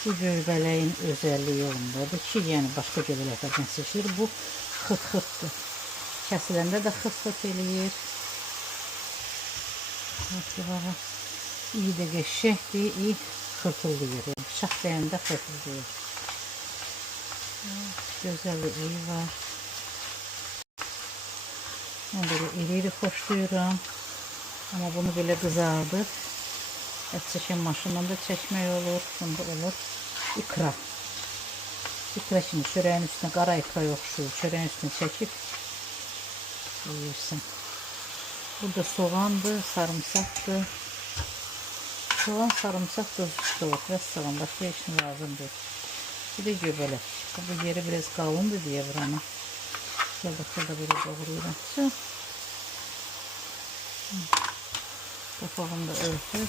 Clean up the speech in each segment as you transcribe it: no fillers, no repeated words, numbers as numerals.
Bu göbələyin özəlliyi ondadır ki, yəni başqa göbələklərdən seçilir. Bu xırt-xırtdır. Kəsiləndə də xırt-xırt eləyir. İyi də qəşəngdir, iyi xırtıldayır. Bıçaq dəyəndə xırtıldayır. Gözəl bir iyi var. Mən belə iri xoşlayıram. Amma bunu belə qızardır. Et çəkən maşından da çəkmək olur. Bunda olur ikra. İkra şimdi çörəyin üstünə qara ikra yoxşur. Çörəyin üstünə çəkib yeyirsən. Burada soğandır, sarımsaqdır. Soğan, sarımsaq da soğuk. Vəssalam, başqa heç nə lazım deyil. Bir də göbələk. Bu yeri biraz qalındır deyə buranı. Xırda belə doğrayıram. Qapağını da örtür.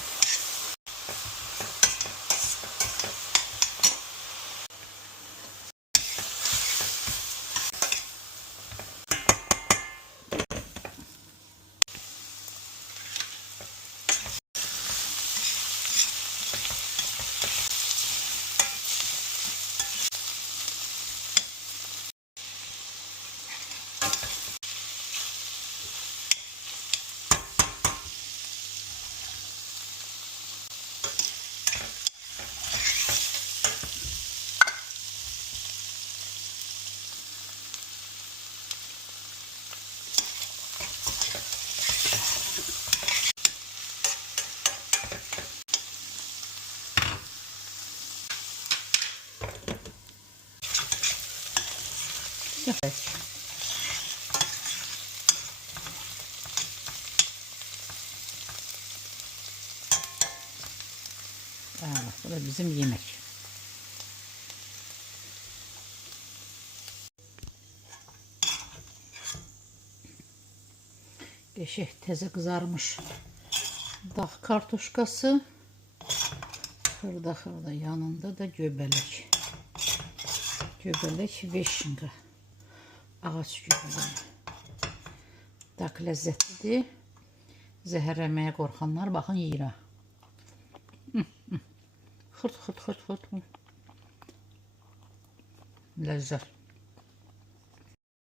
Evet. Bu da bizim yemek. Qəşəng təzə qızarmış dağ kartuşkası. Xırda yanında da göbələk. Göbələk veşinqa. Ağac göbələyi. Tak ləzzətlidir. Zəhərlənməyə qorxanlar baxın yeyirə. Xırt. Ləzzət.